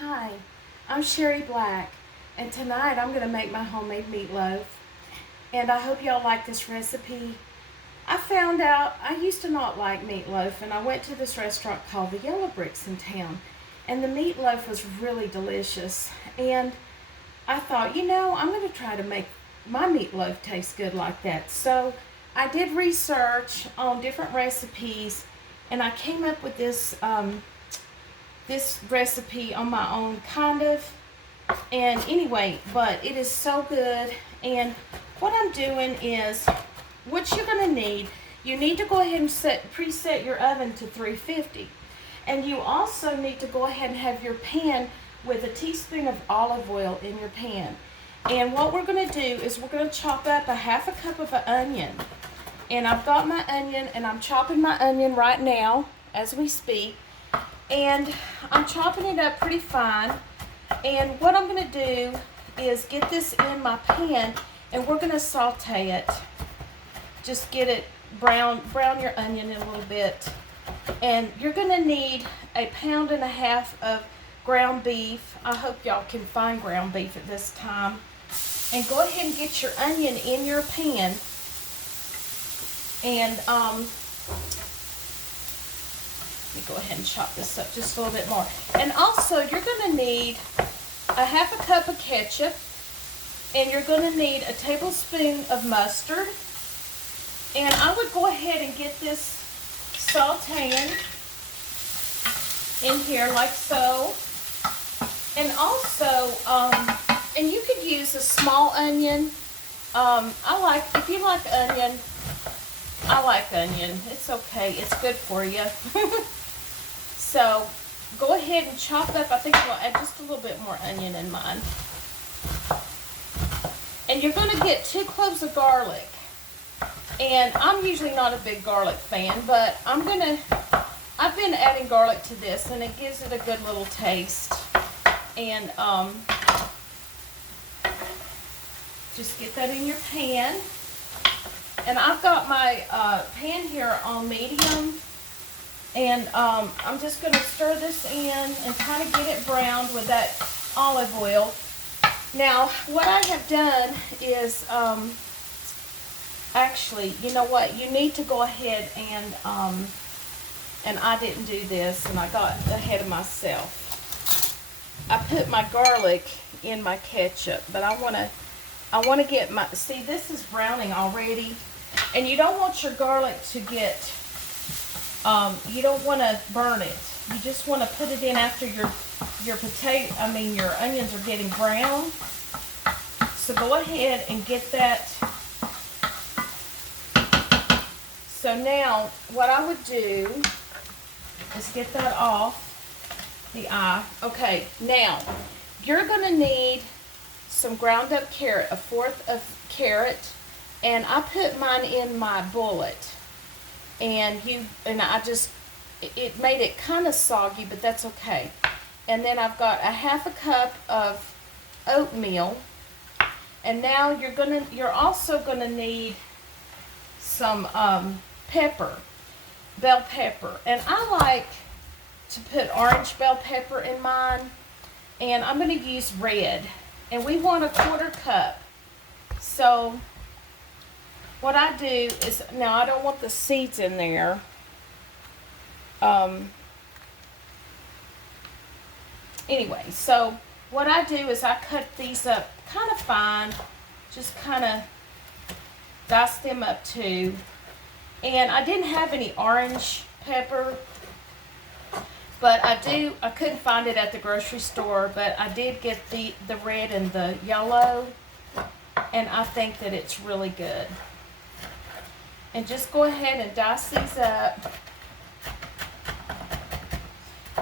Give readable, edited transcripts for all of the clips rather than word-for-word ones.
Hi, I'm Sherry Black, and tonight I'm going to make my homemade meatloaf. And I hope y'all like this recipe. I found out I used to not like meatloaf, and I went to this restaurant called the Yellow Bricks in town, and the meatloaf was really delicious. And I thought, I'm going to try to make my meatloaf taste good like that. So I did research on different recipes, and I came up with this recipe on my own, kind of. And anyway, but it is so good. And what I'm doing is, what you're going to need, you need to go ahead and preset your oven to 350. And you also need to go ahead and have your pan with a teaspoon of olive oil in your pan. And what we're going to do is we're going to chop up a half a cup of an onion. And I've got my onion, and I'm chopping my onion right now as we speak. And I'm chopping it up pretty fine. And what I'm going to do is get this in my pan, and we're going to saute it. Just get it brown your onion in a little bit. And you're going to need 1.5 pounds of ground beef. I hope y'all can find ground beef at this time. And go ahead and get your onion in your pan. And let me go ahead and chop this up just a little bit more. And also, you're going to need 1/2 cup of ketchup, and you're going to need a tablespoon of mustard. And I would go ahead and get this sauteing in here like so. And also, and you could use a small onion. If you like onion, I like onion. It's okay. It's good for you. So go ahead and chop up. I think we'll add just a little bit more onion in mine. And you're going to get 2 cloves of garlic. And I'm usually not a big garlic fan, but I've been adding garlic to this, and it gives it a good little taste. And just get that in your pan. And I've got my pan here on medium. And I'm just going to stir this in and kind of get it browned with that olive oil. Now, what I have done is, actually, you know what? You need to go ahead and I didn't do this, and I got ahead of myself. I put my garlic in my ketchup, but I want to get my, see, this is browning already. And you don't want your garlic to get, you don't want to burn it. You just want to put it in after your onions are getting brown. So go ahead and get that. So now what I would do is get that off the eye. Okay, now you're going to need some ground up carrot, 1/4 of carrot. And I put mine in my bullet, and it made it kind of soggy, but that's okay. And then I've got 1/2 cup of oatmeal, and now you're also gonna need some pepper, bell pepper, and I like to put orange bell pepper in mine, and I'm gonna use red, and we want 1/4 cup. So what I do is, now I don't want the seeds in there. Anyway, so what I do is I cut these up kind of fine, just kind of dice them up too. And I didn't have any orange pepper, but I couldn't find it at the grocery store, but I did get the red and the yellow, and I think that it's really good. And just go ahead and dice these up.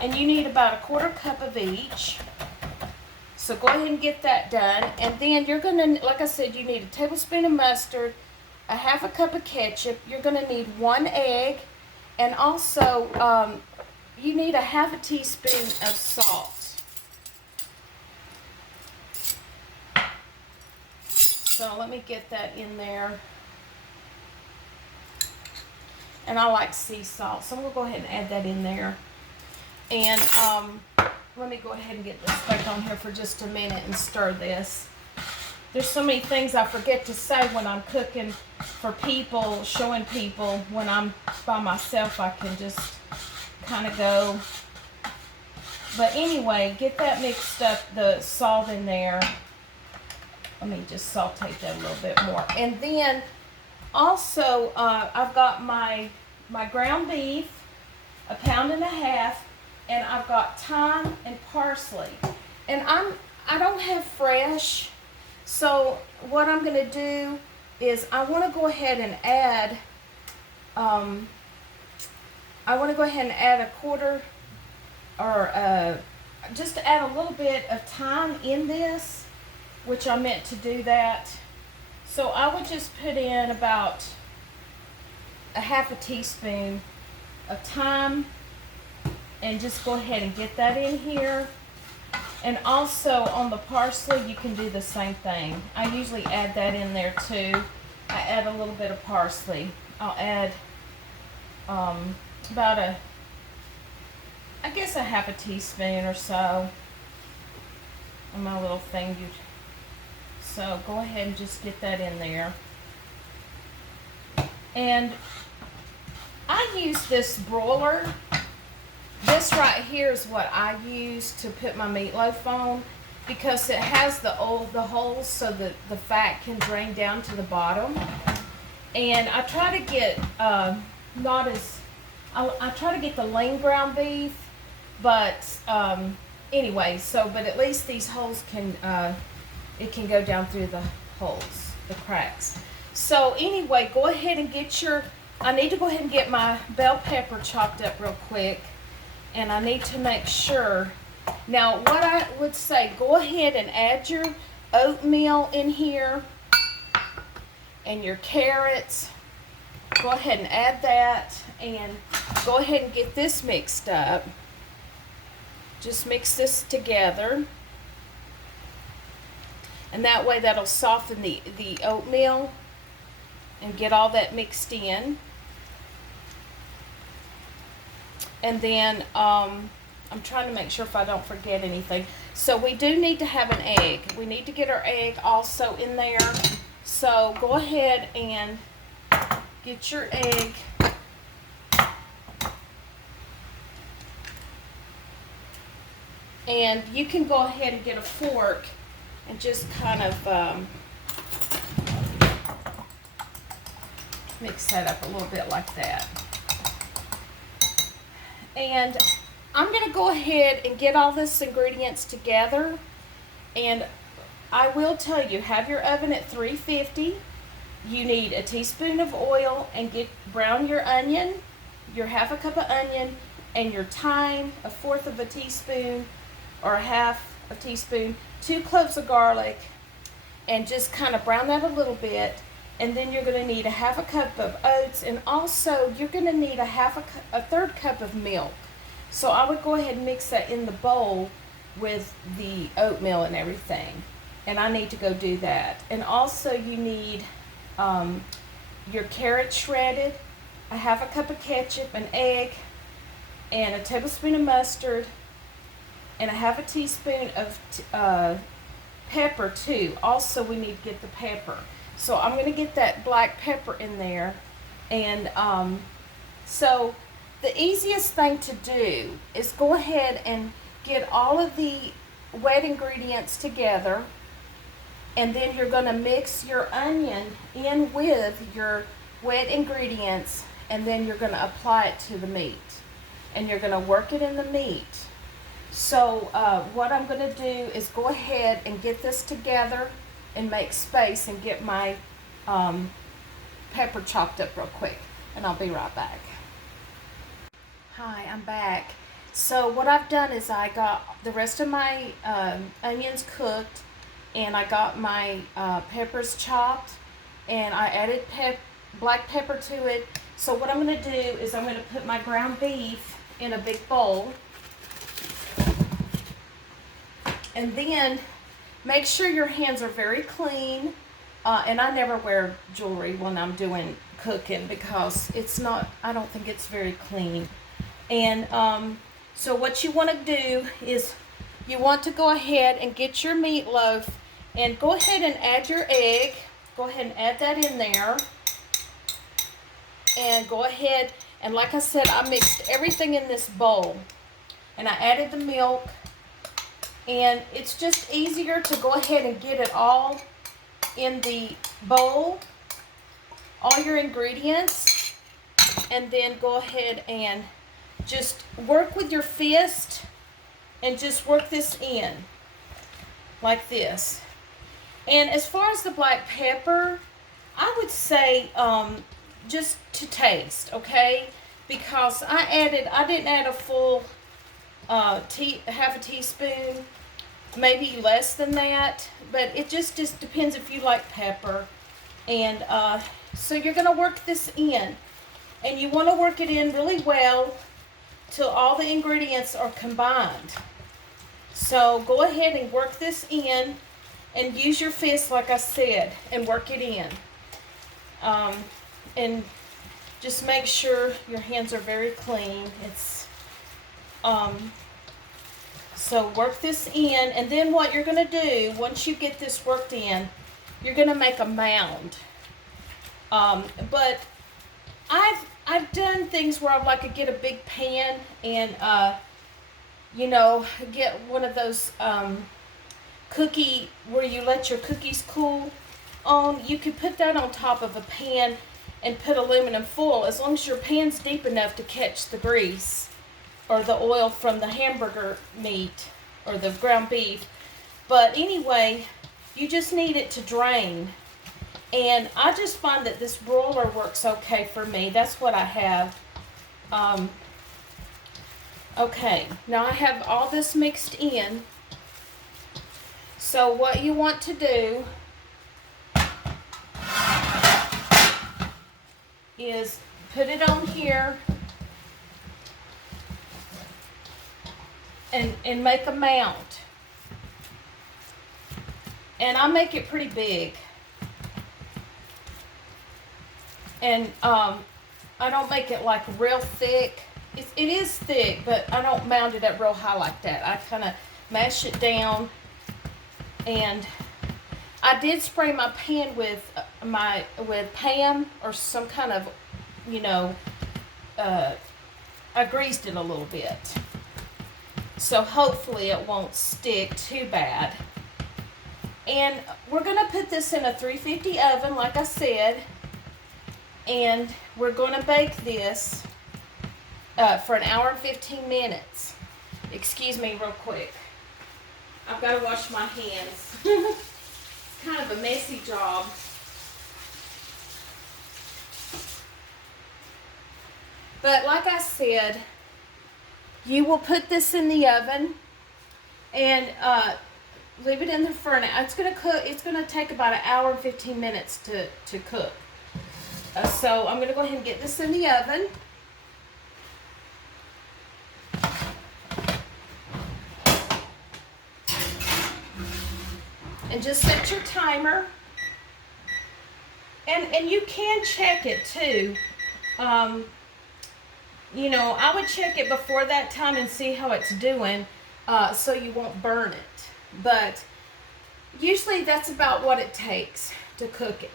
And you need about 1/4 cup of each. So go ahead and get that done. And then you're going to, like I said, you need a tablespoon of mustard, 1/2 cup of ketchup. You're going to need 1 egg. And also, you need 1/2 teaspoon of salt. So let me get that in there. And I like sea salt, so I'm going to go ahead and add that in there. And let me go ahead and get this back on here for just a minute and stir this. There's so many things I forget to say when I'm cooking for people, showing people. When I'm by myself, I can just kind of go. But anyway, get that mixed up, the salt in there. Let me just saute that a little bit more. And then also, I've got my ground beef, 1.5 pounds, and I've got thyme and parsley. And I don't have fresh, so what I'm gonna do is I want to go ahead and add a quarter, or just to add a little bit of thyme in this, which I meant to do that. So I would just put in about 1/2 teaspoon of thyme and just go ahead and get that in here. And also on the parsley, you can do the same thing. I usually add that in there too. I add a little bit of parsley. I'll add about a 1/2 teaspoon or so on my little thing. So go ahead and just get that in there. And I use this broiler. This right here is what I use to put my meatloaf on, because it has the holes so that the fat can drain down to the bottom. And I try to get I try to get the lean ground beef, but anyway, but at least these holes can it can go down through the holes, the cracks. So anyway, go ahead and I need to go ahead and get my bell pepper chopped up real quick. And I need to make sure. Now, what I would say, go ahead and add your oatmeal in here and your carrots. Go ahead and add that and go ahead and get this mixed up. Just mix this together. And that way that'll soften the oatmeal and get all that mixed in. And then I'm trying to make sure if I don't forget anything. So we do need to have an egg. We need to get our egg also in there. So go ahead and get your egg. And you can go ahead and get a fork and just kind of mix that up a little bit like that. And I'm going to go ahead and get all this ingredients together. And I will tell you, have your oven at 350. You need a teaspoon of oil and brown your onion, your 1/2 cup of onion, and your thyme, 1/4 of a teaspoon or 1/2 a teaspoon, 2 cloves of garlic, and just kind of brown that a little bit. And then you're going to need a 1/2 cup of oats, and also you're going to need a 1/3 cup of milk. So I would go ahead and mix that in the bowl with the oatmeal and everything. And I need to go do that. And also you need your carrots shredded, a 1/2 cup of ketchup, an egg, and a tablespoon of mustard, and a 1/2 teaspoon of pepper too. Also we need to get the pepper. So I'm going to get that black pepper in there. And so the easiest thing to do is go ahead and get all of the wet ingredients together. And then you're going to mix your onion in with your wet ingredients. And then you're going to apply it to the meat. And you're going to work it in the meat. So what I'm going to do is go ahead and get this together and make space and get my pepper chopped up real quick, and I'll be right back. Hi, I'm back. So what I've done is I got the rest of my onions cooked, and I got my peppers chopped, and I added black pepper to it. So what I'm going to do is I'm going to put my ground beef in a big bowl, and then make sure your hands are very clean. And I never wear jewelry when I'm doing cooking because I don't think it's very clean. And so what you want to do is you want to go ahead and get your meatloaf and go ahead and add your egg. Go ahead and add that in there. And go ahead, and like I said, I mixed everything in this bowl. And I added the milk. And it's just easier to go ahead and get it all in the bowl, all your ingredients, and then go ahead and just work with your fist and just work this in like this. And as far as the black pepper, I would say just to taste, okay? Because I didn't add a full half a teaspoon, maybe less than that, but it just depends if you like pepper. And so you're going to work this in, and you want to work it in really well till all the ingredients are combined. So go ahead and work this in and use your fist like I said and work it in. And just make sure your hands are very clean. So work this in, and then what you're going to do once you get this worked in, you're going to make a mound. But I've done things where I'd like to get a big pan and get one of those cookie where you let your cookies cool on. You could put that on top of a pan and put aluminum foil, as long as your pan's deep enough to catch the grease or the oil from the hamburger meat or the ground beef. But anyway, you just need it to drain. And I just find that this broiler works okay for me. That's what I have. Okay, now I have all this mixed in. So what you want to do is put it on here and make a mount. And I make it pretty big. And I don't make it like real thick. It is thick, but I don't mound it up real high like that. I kind of mash it down. And I did spray my pan with Pam or some kind of, I greased it a little bit. So hopefully it won't stick too bad. And we're going to put this in a 350 oven, like I said. And we're going to bake this for 1 hour and 15 minutes. Excuse me real quick. I've got to wash my hands. It's kind of a messy job. But like I said, you will put this in the oven and leave it in there for an hour. It's going to cook. It's going to take about 1 hour and 15 minutes to cook. So I'm going to go ahead and get this in the oven. And just set your timer. And you can check it too. I would check it before that time and see how it's doing so you won't burn it. But usually that's about what it takes to cook it.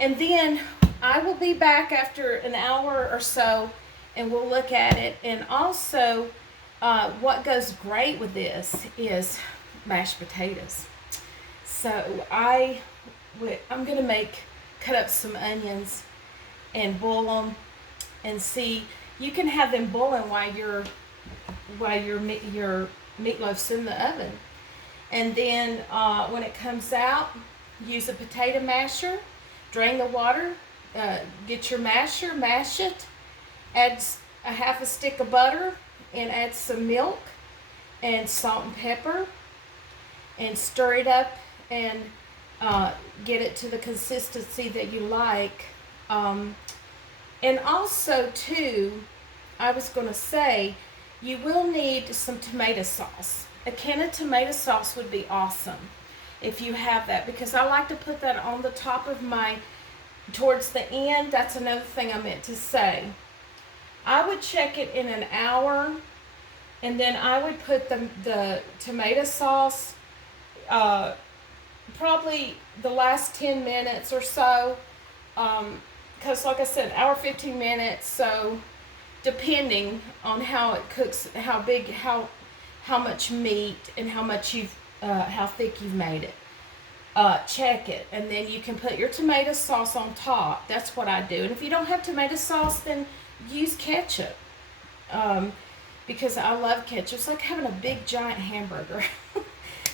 And then I will be back after an hour or so and we'll look at it. And also what goes great with this is mashed potatoes. So I'm going to cut up some onions and boil them and see. You can have them boiling while your meatloaf's in the oven. And then when it comes out, use a potato masher, drain the water, get your masher, mash it, add a half a stick of butter, and add some milk and salt and pepper, and stir it up and get it to the consistency that you like. And also too, I was going to say, you will need some tomato sauce. A can of tomato sauce would be awesome if you have that, because I like to put that on the top of towards the end. That's another thing I meant to say. I would check it in an hour And then I would put the tomato sauce, probably the last 10 minutes or so. Because like I said, hour 15 minutes, so depending on how it cooks, how much meat and how thick you've made it. Check it, and then you can put your tomato sauce on top. That's what I do. And if you don't have tomato sauce, then use ketchup. Because I love ketchup. It's like having a big giant hamburger.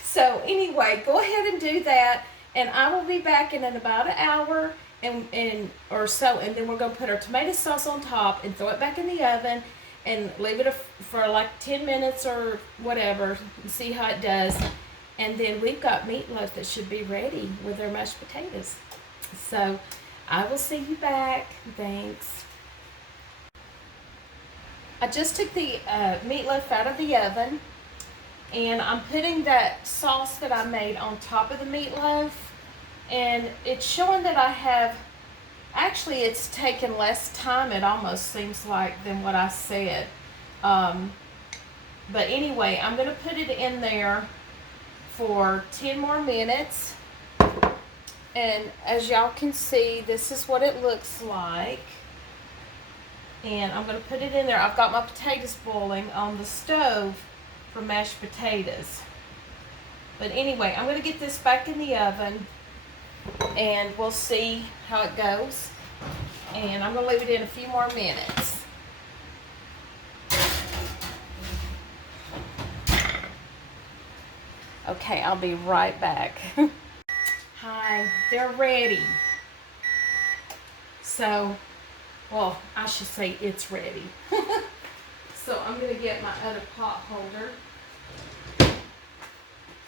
So anyway, go ahead and do that, and I will be back in about an hour and or so, and then we're gonna put our tomato sauce on top and throw it back in the oven and leave it for like 10 minutes or whatever and see how it does. And then we've got meatloaf that should be ready with our mashed potatoes. So I will see you back. Thanks. I just took the meatloaf out of the oven, and I'm putting that sauce that I made on top of the meatloaf, and it's showing that I have, actually it's taken less time, it almost seems like, than what I said. But anyway, I'm going to put it in there for 10 more minutes, and as y'all can see, this is what it looks like. And I'm going to put it in there. I've got my potatoes boiling on the stove for mashed potatoes. But anyway, I'm going to get this back in the oven, and we'll see how it goes. And I'm going to leave it in a few more minutes. Okay, I'll be right back. Hi, they're ready. So, well, I should say it's ready. So I'm going to get my other pot holder.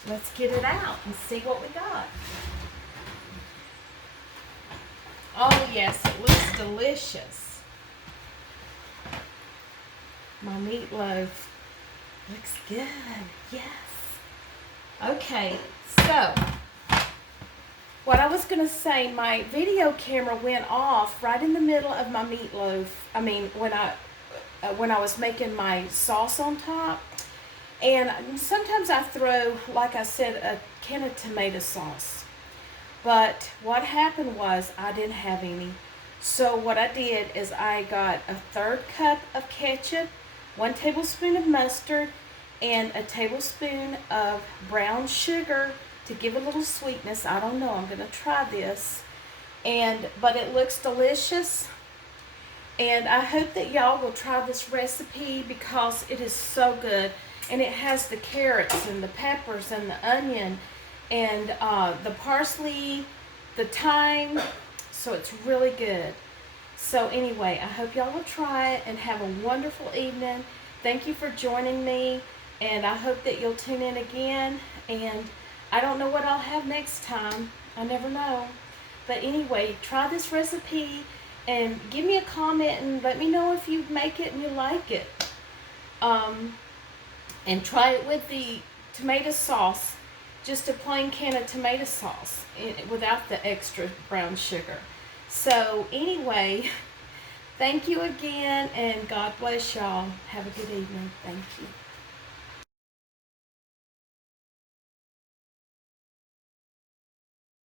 Let's get it out and see what we got. Oh yes, it looks delicious. My meatloaf looks good. Yes. Okay, so what I was going to say, my video camera went off right in the middle of my meatloaf. I mean, when I was making my sauce on top. And sometimes I throw, like I said, a can of tomato sauce. But what happened was I didn't have any. So what I did is I got a 1/3 cup of ketchup, 1 tablespoon of mustard, and a tablespoon of brown sugar to give a little sweetness. I don't know, I'm going to try this. But it looks delicious. And I hope that y'all will try this recipe because it is so good. And it has the carrots and the peppers and the onion and the parsley, the thyme. So it's really good. So anyway, I hope y'all will try it and have a wonderful evening. Thank you for joining me. And I hope that you'll tune in again. And I don't know what I'll have next time. I never know. But anyway, try this recipe and give me a comment and let me know if you make it and you like it. And try it with the tomato sauce, just a plain can of tomato sauce without the extra brown sugar. So anyway, thank you again, and God bless y'all. Have a good evening. Thank you.